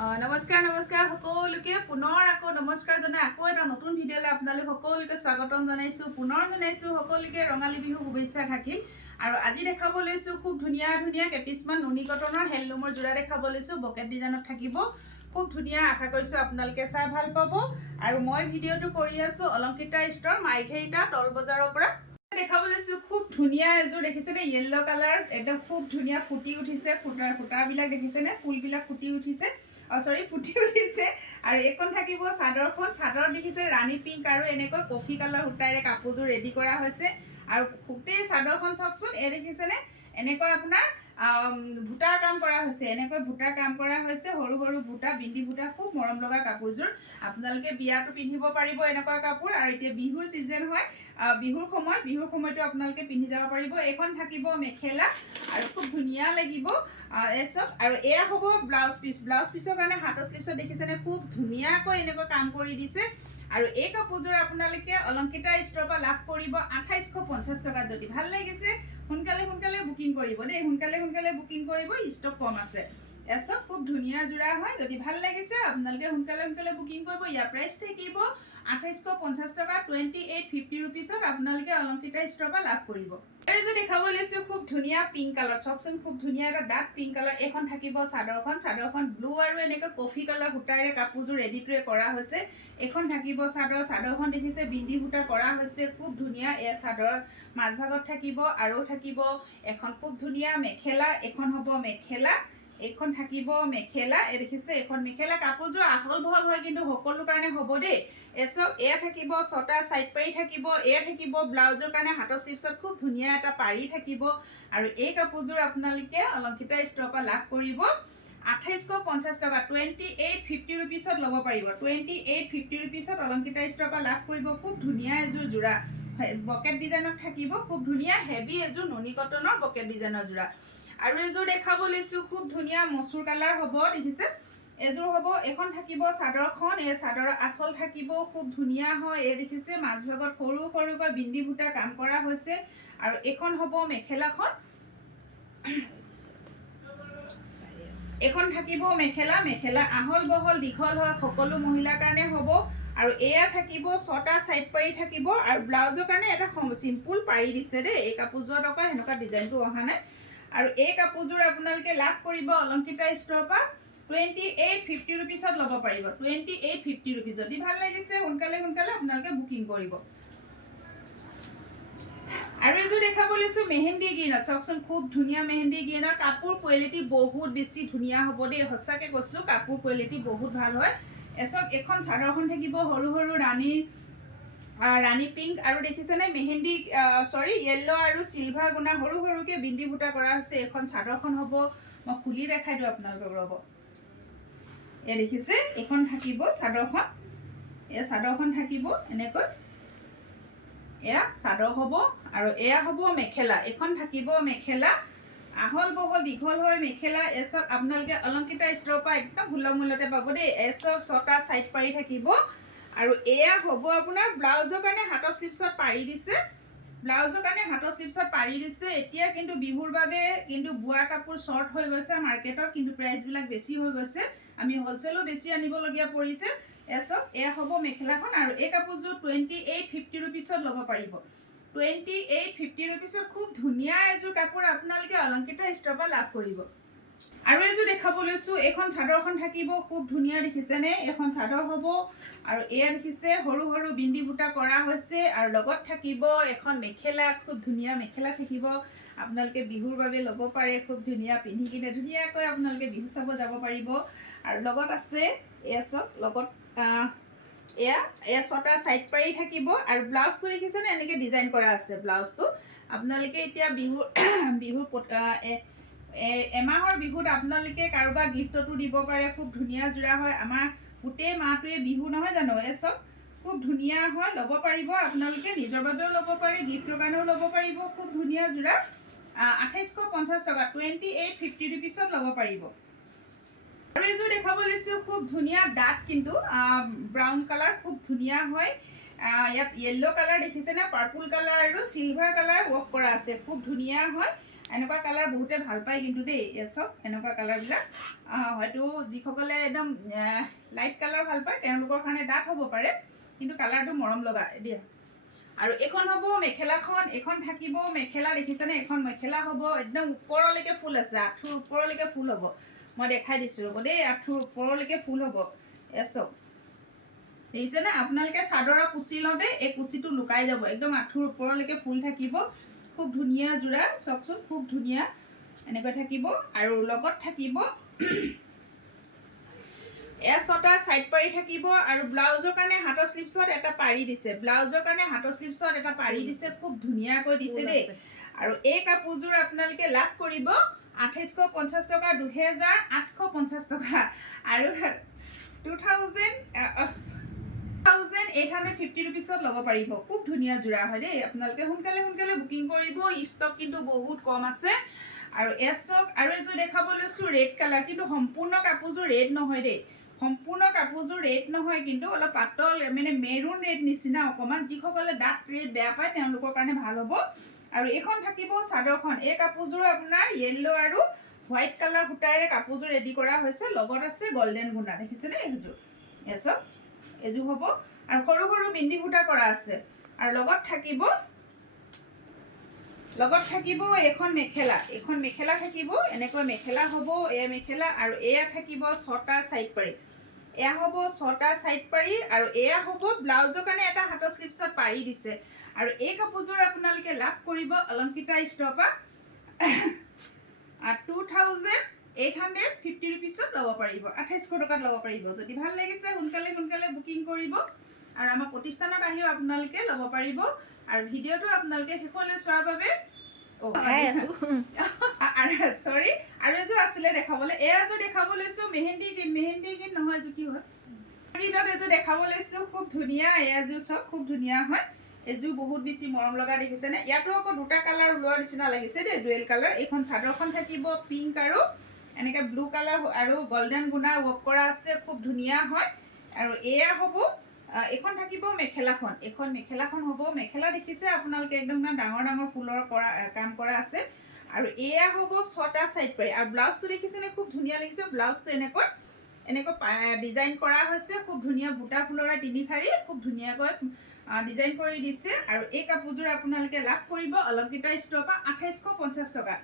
নমস্কাৰ সকলোকে পুনৰ আকৌ নমস্কাৰ জনাই আকৌ এটা নতুন ভিডিঅ'লৈ আপোনালোক সকলোকে স্বাগতম জনাইছো পুনৰ জনাইছো সকলোকে ৰঙালী বিহু শুভেচ্ছা থাকিল আৰু আজি দেখাব লৈছো খুব ধুনীয়া কেপিছমান নুনি কটনৰ হেণ্ডলুমৰ জোৰা দেখাব লৈছো বকেট ডিজাইনত থাকিব খুব ধুনীয়া আশা কৰিছো আপোনালোকে চাই ভাল পাব আৰু মই ভিডিঅ'টো কৰি আছো অলংকিতা ষ্টৰ মাইঘেৰিটা টল বজাৰৰ পৰা দেখাব লৈছো খুব ধুনীয়া এযোৰ দেখিছেনে ইয়েলো কালাৰ একদম খুব ধুনীয়া ফুটি উঠিছে ফুটাবিলাক দেখিছেনে ফুলবিলাক ফুটি উঠিছে ফুটি উঠিছে আৰু এখন থাকিব চাদৰ দেখিছে ৰাণী পিংক আৰু এনেকৈ কফি কালাৰ সূতাৰে কাপোৰযোৰ ৰেডি কৰা হৈছে আৰু গোটেই চাদৰখন চাওকচোন এই দেখিছেনে এনেকৈ আপোনাৰ ভুটাৰ কাম কৰা হৈছে এনেকৈ ভুটাৰ কাম কৰা হৈছে সৰু সৰু ভুটা বিন্দি ভুটা খুব মৰম লগা কাপোৰযোৰ আপোনালোকে বিয়াটো পিন্ধিব পাৰিব এনেকুৱা কাপোৰ আৰু এতিয়া বিহুৰ সিজন হয় বিহুৰ সময়টো আপোনালোকে পিন্ধি যাব পাৰিব এখন থাকিব মেখেলা আৰু খুব ধুনীয়া লাগিব এসব আৰু এয়া হ'ব ব্লাউজ পিছৰ কাৰণে হাতৰ স্লিপছত দেখিছেনে খুব ধুনীয়াকৈ এনেকৈ কাম কৰি দিছে আৰু এই কাপোৰযোৰ আপোনালোকে অলংকিতা ষ্টৰৰ পৰা লাভ কৰিব 2850 টকা যদি ভাল লাগিছে সোনকালে বুকিং কৰিব দেই সোনকালে বুকিং কৰিব ষ্টক কম আছে এসব খুব ধুনীয়া জোৰা হয় যদি ভাল লাগিছে আপোনালোকে সোনকালে বুকিং কৰিব ইয়াৰ প্ৰাইস থাকিব 2850 টকা 2850 रुपीसত আপোনালোকে অলংকিতা ষ্টৰৰ পৰা লাভ কৰিব এই যে দেখাব লৈছো খুব ধুনীয়া পিংক কালাৰ চকচন খুব ধুনীয়া এটা ডাৰ্ক পিংক কালাৰ এখন থাকিব চাদৰখন ব্লু আৰু এনেকৈ কফি কালাৰ সূতাৰে কাপোৰযোৰ ৰেডিটোৱে কৰা হৈছে এখন থাকিব চাদৰখন দেখিছে বিন্দি সূতা কৰা হৈছে খুব ধুনীয়া এই চাদৰ মাজভাগত থাকিব আৰু থাকিব এখন খুব ধুনীয়া মেখেলা এখন হ'ব মেখেলা এখন থাকিব মেখেলা এই দেখিছে এখন মেখেলা কাপোৰযোৰ আহল বহল হয় কিন্তু সকলো কাৰণে হ'ব দেই এসব এয়া থাকিব ছটা সাইড পাৰি থাকিব এয়া থাকিব ব্লাউজৰ কাৰণে হাতৰ স্লিপছত খুব ধুনীয়া এটা পাৰি থাকিব আৰু এই কাপোৰযোৰ আপোনালোকে অলংকিতা ষ্টৰৰ পৰা লাভ কৰিব 2850 টকা 2850 रुपीसত ল'ব পাৰিব 2850 रुपीसত অলংকিতা ষ্টৰৰ পৰা লাভ কৰিব খুব ধুনীয়া এযোৰ জোৰা বকেট ডিজাইনত থাকিব খুব ধুনীয়া হেভি এযোৰ নুনি কটনৰ বকেট ডিজাইনৰ জোৰা আৰু এযোৰ দেখাব লৈছো খুব ধুনীয়া মসুৰ কালাৰ হ'ব দেখিছে এযোৰ হ'ব এখন থাকিব চাদৰখন এই চাদৰৰ আঁচল থাকিব খুব ধুনীয়া হয় এই দেখিছে মাজভাগত সৰুকৈ বিন্দি ভুটা কাম কৰা হৈছে আৰু এখন হ'ব মেখেলাখন এখন থাকিব মেখেলা আহল বহল দীঘল হয় সকলো মহিলাৰ কাৰণে হ'ব আৰু এয়া থাকিব ছটা সাইড পাৰি থাকিব আৰু ব্লাউজৰ কাৰণে এটা সিম্পল পাৰি দিছে দেই এই কাপোৰযোৰত আকৌ হেনকা ডিজাইনটো অহা নাই আৰু এই কাপোৰযোৰ আপোনালোকে লাভ কৰিব অলংকিতা ষ্টৰৰ পৰা 2850 रुपीसত ল'ব পাৰিব 2850 रुपीस যদি ভাল লাগিছে সোনকালে আপোনালোকে বুকিং কৰিব আৰু এযোৰ দেখাব লৈছো মেহেন্দি গ্ৰীণত চাওকচোন খুব ধুনীয়া মেহেন্দি গ্ৰীণৰ কাপোৰ কোৱালিটি বহুত বেছি ধুনীয়া হ'ব দেই সঁচাকে কৈছো কাপোৰ কোৱালিটি বহুত ভাল হয় এসব এখন চাদৰখন থাকিব সৰু ৰাণী পিংক আৰু দেখিছেনে মেহেন্দি ইয়েলো আৰু সিলভাৰ গুণা সৰুকে বিন্দি ভুটা কৰা হৈছে এখন চাদৰখন হ'ব মই খুলি দেখাই দিও আপোনালোকক ৰব এই দেখিছে এখন থাকিব চাদৰখন থাকিব এনেকৈ এয়া চাদৰ হ'ব আৰু এয়া হ'ব মেখেলা এখন থাকিব মেখেলা আহল বহল দীঘল হয় মেখেলা এসব আপোনালোকে অলংকিতা ষ্টৰৰ পৰা একদম সুলভ মূল্যতে পাব দেই এসব ছটা সাইড পাৰি থাকিব আৰু এয়া হ'ব আপোনাৰ ব্লাউজৰ কাৰণে হাতৰ স্লিপছত পাৰি দিছে এতিয়া কিন্তু বিহুৰ বাবে কিন্তু বুৱা কাপোৰ শৰ্ট হৈ গৈছে মাৰ্কেটত কিন্তু প্ৰাইস বিলাক বেছি হৈ গৈছে আমি হোলসেলো বেছি আনিব লগিয়া পৰিছে এসব এয়া হ'ব মেখেলাখন আৰু এই কাপোৰযোৰ 2850 रुपीसত ল'ব পাৰিব 2850 रुपीसত খুব ধুনীয়া এযোৰ কাপোৰ আপোনালোকে অলংকিতা ষ্টৰৰ পৰা লাভ কৰিব আৰু এযোৰ দেখাব লৈছো এখন চাদৰখন থাকিব খুব ধুনীয়া দেখিছেনে এখন চাদৰ হ'ব আৰু এয়া দেখিছে সৰু বিন্দি বুটা কৰা হৈছে আৰু লগত থাকিব এখন মেখেলা খুব ধুনীয়া মেখেলা থাকিব আপোনালোকে বিহুৰ বাবে ল'ব পাৰে খুব ধুনীয়া পিন্ধি কিনে ধুনীয়াকৈ আপোনালোকে বিহু চাব যাব পাৰিব আৰু লগত আছে এসব লগত এয়া ছটা সাইড পাৰি থাকিব আৰু ব্লাউজটো দেখিছেনে এনেকৈ ডিজাইন কৰা আছে ব্লাউজটো আপোনালোকে এতিয়া বিহু এমাহৰ বিহুত আপোনালোকে কাৰোবাক গিফ্টটো দিব পাৰে খুব ধুনীয়া জোৰা হয় আমাৰ গোটেই মাহটোৱে বিহু নহয় জানো এসব খুব ধুনীয়া হয় ল'ব পাৰিব আপোনালোকে নিজৰ বাবেও ল'ব পাৰে গিফ্টৰ কাৰণেও ল'ব পাৰিব খুব ধুনীয়া জোৰা 2850 টকা 2850 रुपीसত ল'ব পাৰিব আৰু এযোৰ দেখাব লৈছো খুব ধুনীয়া ডাট কিন্তু ব্ৰাউন কালাৰ খুব ধুনীয়া হয় ইয়াত ইয়েলো কালাৰ দেখিছেনে পাৰ্পল কালাৰ আৰু সিলভাৰ কালাৰ ৱৰ্ক কৰা আছে খুব ধুনীয়া হয় এনেকুৱা কালাৰ বহুতে ভাল পায় কিন্তু দেই চাওক এনেকুৱা কালাৰবিলাক হয়তো যিসকলে একদম লাইট কালাৰ ভাল পায় তেওঁলোকৰ কাৰণে ডাঠ হ'ব পাৰে কিন্তু কালাৰটো মৰম লগা দিয়া আৰু এখন হ'ব মেখেলাখন এখন থাকিব মেখেলা দেখিছেনে এখন মেখেলা হ'ব একদম ওপৰলৈকে ফুল আছে আঁঠুৰ ওপৰলৈকে ফুল হ'ব মই দেখাই দিছোঁ ৰ'ব দেই আঁঠুৰ ওপৰলৈকে ফুল হ'ব চাওক দেখিছেনে আপোনালোকে চাদৰৰ কুচি লওঁতে এই কুচিটো লুকাই যাব একদম আঁঠুৰ ওপৰলৈকে ফুল থাকিব খুব ধুনীয়া যোৰা চাওকচোন খুব ধুনীয়া এনেকৈ থাকিব আৰু লগত থাকিব ছটা সাইড পাৰি থাকিব আৰু ব্লাউজৰ কাৰণে হাতৰ স্লিপছত এটা পাৰি দিছে ব্লাউজৰ কাৰণে হাতৰ স্লিপছত এটা পাৰি দিছে খুব ধুনীয়াকৈ দিছে দেই আৰু এই কাপোৰযোৰ আপোনালোকে লাভ কৰিব 2850 টকা 2850 টকা আৰু 2850 रुपीसत ল'ব পাৰিব খুব ধুনীয়া যোৰা হয় দেই আপোনালোকে সোনকালে সোনকালে বুকিং কৰিব ষ্টক কিন্তু বহুত কম আছে আৰু এছক আৰু এযোৰ দেখাব লৈছোঁ ৰেড কালাৰ কিন্তু সম্পূৰ্ণ কাপোৰযোৰ ৰেড নহয় দেই সম্পূৰ্ণ কাপোৰযোৰ ৰেড নহয় কিন্তু অলপ পাতল মানে মেৰুন ৰেড নিচিনা অকণমান যিসকলে ডাৰ্ক ৰেড বেয়া পায় তেওঁলোকৰ কাৰণে ভাল হ'ব আৰু এইখন থাকিব চাদৰখন এই কাপোৰযোৰ আপোনাৰ য়েল্লো আৰু হোৱাইট কালাৰ সূতাৰে কাপোৰযোৰ ৰেডি কৰা হৈছে লগত আছে গল্ডেন গুণা দেখিছেনে এইযোৰ এছক এযোৰ হ'ব আৰু সৰু সৰু বিন্দি সূতা কৰা আছে আৰু লগত থাকিব এখন মেখেলা থাকিব এনেকৈ মেখেলা হ'ব এয়া মেখেলা আৰু এয়া থাকিব ছটা সাইড পাৰি এয়া হ'ব ছটা সাইড পাৰি আৰু এয়া হ'ব ব্লাউজৰ কাৰণে এটা হাতৰ স্লিপছত পাৰি দিছে আৰু এই কাপোৰযোৰ আপোনালোকে লাভ কৰিব অলংকিতা ষ্ট'ৰৰ পৰা 2850 रुपीसत ল'ব পাৰিব 2800 টকাত ল'ব পাৰিব যদি ভাল লাগিছে সোনকালে বুকিং কৰিব আৰু আমাৰ প্ৰতিষ্ঠানত আহিও আপোনালোকে ল'ব পাৰিব আৰু ভিডিঅ'টো আপোনালোকে শেষলৈ চোৱাৰ বাবে সৰি আৰু এযোৰ আছিলে দেখাবলৈ এযোৰ দেখাব লৈছোঁ মেহেন্দি গ্ৰীণ নহয় এযোৰ কি হয় গ্ৰীণত এযোৰ দেখাব লৈছোঁ খুব ধুনীয়া এযোৰ চব খুব ধুনীয়া হয় এযোৰ বহুত বেছি মৰম লগা দেখিছেনে ইয়াতো আকৌ দুটা কালাৰ ওলোৱাৰ নিচিনা লাগিছে দেই ডুৱেল কালাৰ এইখন চাদৰখন থাকিব পিংক আৰু এনেকৈ ব্লু কালাৰ আৰু গল্ডেন গুণা ৱৰ্ক কৰা আছে খুব ধুনীয়া হয় আৰু এয়া হ'ব এখন থাকিব মেখেলাখন হ'ব মেখেলা দেখিছে আপোনালোকে একদম ইমান ডাঙৰ ডাঙৰ ফুলৰ কাম কৰা আছে আৰু এয়া হ'ব ছটা সাইড পাৰি আৰু ব্লাউজটো দেখিছেনে খুব ধুনীয়া লাগিছে ব্লাউজটো এনেকৈ ডিজাইন কৰা হৈছে খুব ধুনীয়া বুটা ফুলৰে তিনি শাৰী খুব ধুনীয়াকৈ ডিজাইন কৰি দিছে আৰু এই কাপোৰযোৰ আপোনালোকে লাভ কৰিব অলংকিতা ষ্ট'ৰৰ পৰা 2850 টকা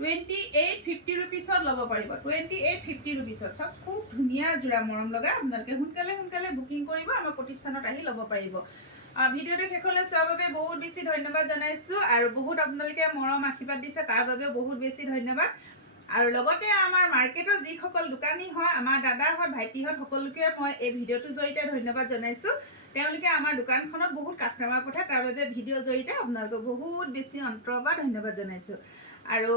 2850 रुपीसत ল'ব পাৰিব 2850 रुपीसত চব খুব ধুনীয়া যোৰা মৰম লগা আপোনালোকে সোনকালে বুকিং কৰিব আমাৰ প্ৰতিষ্ঠানত আহি ল'ব পাৰিব ভিডিঅ'টো শেষলৈ চোৱাৰ বাবে বহুত বেছি ধন্যবাদ জনাইছোঁ আৰু বহুত আপোনালোকে মৰম আশীৰ্বাদ দিছে তাৰ বাবে বহুত বেছি ধন্যবাদ আৰু লগতে আমাৰ মাৰ্কেটৰ যিসকল দোকানী হয় আমাৰ দাদা হয় ভাইটিহঁত সকলোকে মই এই ভিডিঅ'টোৰ জৰিয়তে ধন্যবাদ জনাইছোঁ তেওঁলোকে আমাৰ দোকানখনত বহুত কাষ্টমাৰ পঠায় তাৰ বাবে ভিডিঅ'ৰ জৰিয়তে আপোনালোকক বহুত বেছি অন্তৰৰ পৰা ধন্যবাদ জনাইছোঁ আৰু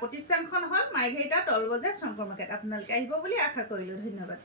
প্ৰতিষ্ঠানখন হ'ল মাৰ্ঘেৰিটা তল বজাৰ শংকৰ মাৰ্কেট আপোনালোকে আহিব বুলি আশা কৰিলোঁ ধন্যবাদ